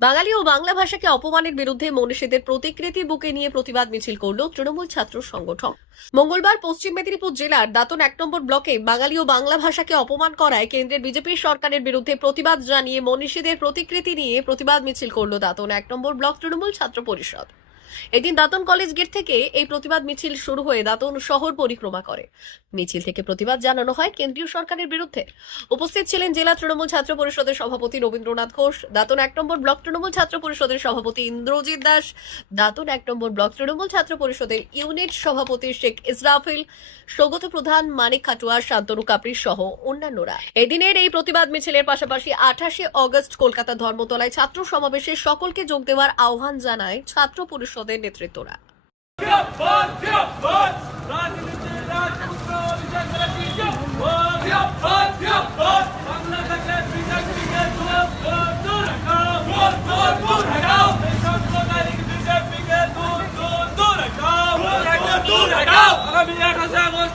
বাঙালি ও বাংলা ভাষাকে অপমানের বিরুদ্ধে মনীষীদের প্রতিকৃতি বুকে নিয়ে প্রতিবাদ মিছিল করল তৃণমূল ছাত্র সংগঠন। মঙ্গলবার পশ্চিম মেদিনীপুর জেলার দাতন এক নম্বর ব্লকে বাঙালি ও বাংলা ভাষাকে অপমান করায় কেন্দ্রের বিজেপি সরকারের বিরুদ্ধে প্রতিবাদ জানিয়ে মনীষীদের প্রতিকৃতি নিয়ে প্রতিবাদ মিছিল করল দাতন এক নম্বর ব্লক তৃণমূল ছাত্র পরিষদ। এদিন দাতন কলেজ গেট থেকে এই প্রতিবাদ মিছিল শুরু হয়ে দাতন শহর পরিক্রমা করে। মিছিল থেকে প্রতিবাদ জানানো হয় কেন্দ্রীয় সরকারের বিরুদ্ধে। উপস্থিত ছিলেন জেলা তৃণমূল ছাত্র পরিষদের সভাপতি রবীন্দ্রনাথ ঘোষ, দাতন এক নম্বর ব্লক তৃণমূল ছাত্র পরিষদের সভাপতি ইন্দ্রজিৎ দাস, দাতন এক নম্বর ব্লক তৃণমূল ছাত্র পরিষদের ইউনিট সভাপতি শেখ ইসরাফিল সৌগত প্রধান মানিক খাটুয়া, শান্তনু কাপড়ি সহ অন্যান্যরা। এদিনের এই প্রতিবাদ মিছিলের পাশাপাশি আঠাশে অগস্ট কলকাতা ধর্মতলায় ছাত্র সমাবেশে সকলকে যোগ দেওয়ার আহ্বান জানায় ছাত্র পরিষদের নেতৃত্বরা।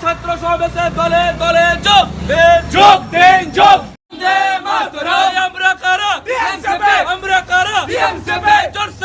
ছাত্র সমাবেশে দলে দলে যোগ যোগ দিন যোগ আমরা কারা? বিএমসিপি আমরা কারা? বিএমসিপি জোরসে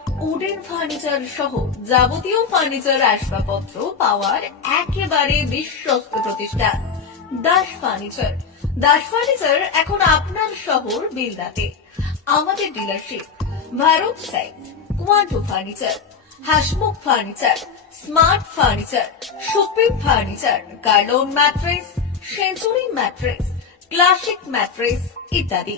wooden furniture সহ যাবতীয় ফার্নিচার আসবাবপত্র পাওয়ার একেবারে বিশ্বস্ত প্রতিষ্ঠান দাস ফার্নিচার। দাস ফার্নিচার এখন আপনার শহর বিলদাতে আমাদের dealership, Bharat site, Quanto furniture, Hasmukh furniture, smart furniture, supreme furniture, Kurlon mattress, century mattress, classic mattress ইত্যাদি।